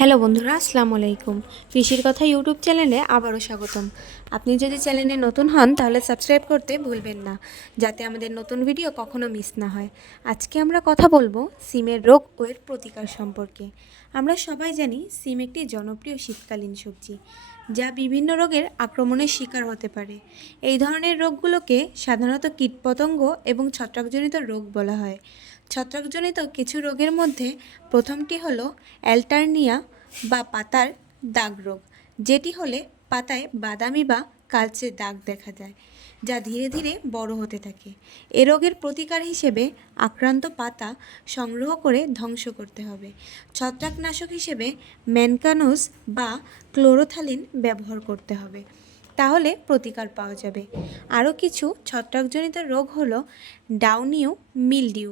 Hello বন্ধুরা, আসসালামু আলাইকুম। কৃষির কথা ইউটিউব চ্যানেলে আবারও স্বাগতম। আপনি যদি চ্যানেলে নতুন হন, তাহলে সাবস্ক্রাইব করতে ভুলবেন না, যাতে আমাদের নতুন ভিডিও কখনো মিস না হয়। আজকে আমরা কথা বলব সিমের রোগ ও এর প্রতিকার সম্পর্কে। আমরা সবাই জানি সিম একটি জনপ্রিয় শীতকালীন সবজি, যা বিভিন্ন রোগের আক্রমণের শিকার হতে পারে। এই ধরনের রোগগুলোকে সাধারণত কীটপতঙ্গ এবং ছত্রাকজনিত রোগ বলা হয়। ছত্রাকজনিত কিছু রোগের মধ্যে প্রথমটি হলো অ্যাল্টারনিয়া বা পাতার দাগ রোগ, যেটি হলে পাতায় বাদামি বা কালচে দাগ দেখা যায়, যা ধীরে ধীরে বড় হতে থাকে। এ রোগের প্রতিকার হিসেবে আক্রান্ত পাতা সংগ্রহ করে ধ্বংস করতে হবে। ছত্রাকনাশক হিসেবে ম্যানকানোস বা ক্লোরোথালিন ব্যবহার করতে হবে। তাহলে প্রতিকার পাওয়া যাবে। আরও কিছু ছত্রাকজনিত রোগ হলো ডাউনিউ মিলডিউ।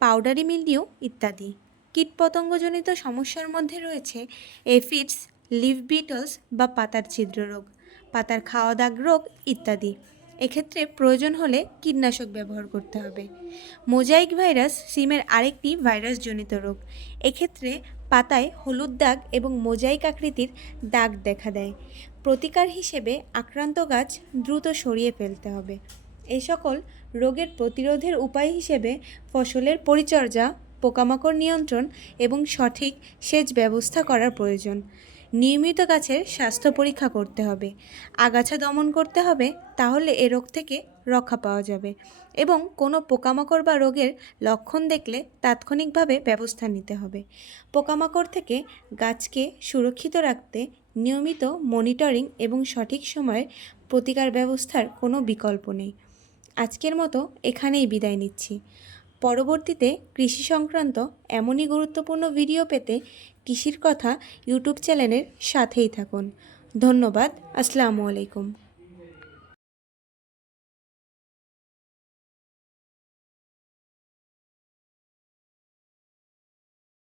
পাউডারি মিলডিউ ইত্যাদি। কীটপতঙ্গজনিত সমস্যার মধ্যে রয়েছে এফিডস লিভ বিটলস বা পাতার ছিদ্র রোগ পাতার খাওয়া দাগ রোগ ইত্যাদি। এক্ষেত্রে প্রয়োজন হলে কীটনাশক ব্যবহার করতে হবে। মোজাইক ভাইরাস সিমের আরেকটি ভাইরাসজনিত রোগ। এক্ষেত্রে পাতায় হলুদ দাগ এবং মোজাইক আকৃতির দাগ দেখা দেয়। প্রতিকার হিসেবে আক্রান্ত গাছ দ্রুত সরিয়ে ফেলতে হবে। এই সকল রোগের প্রতিরোধের উপায় হিসেবে ফসলের পরিচর্যা, পোকামাকড় নিয়ন্ত্রণ এবং সঠিক সেচ ব্যবস্থা করার প্রয়োজন। নিয়মিত গাছের স্বাস্থ্য পরীক্ষা করতে হবে। আগাছা দমন করতে হবে, তাহলে এ রোগ থেকে রক্ষা পাওয়া যাবে এবং কোনো পোকামাকড় বা রোগের লক্ষণ দেখলে তাৎক্ষণিকভাবে ব্যবস্থা নিতে হবে। পোকামাকড় থেকে গাছকে সুরক্ষিত রাখতে নিয়মিত মনিটরিং এবং সঠিক সময়ে প্রতিকার ব্যবস্থার কোনো বিকল্প নেই। আজকের মতো এখানেই বিদায় নিচ্ছি। পরবর্তীতে কৃষি সংক্রান্ত এমনই গুরুত্বপূর্ণ ভিডিও পেতে কৃষির কথা ইউটিউব চ্যানেলের সাথেই থাকুন। ধন্যবাদ। আসসালামু আলাইকুম।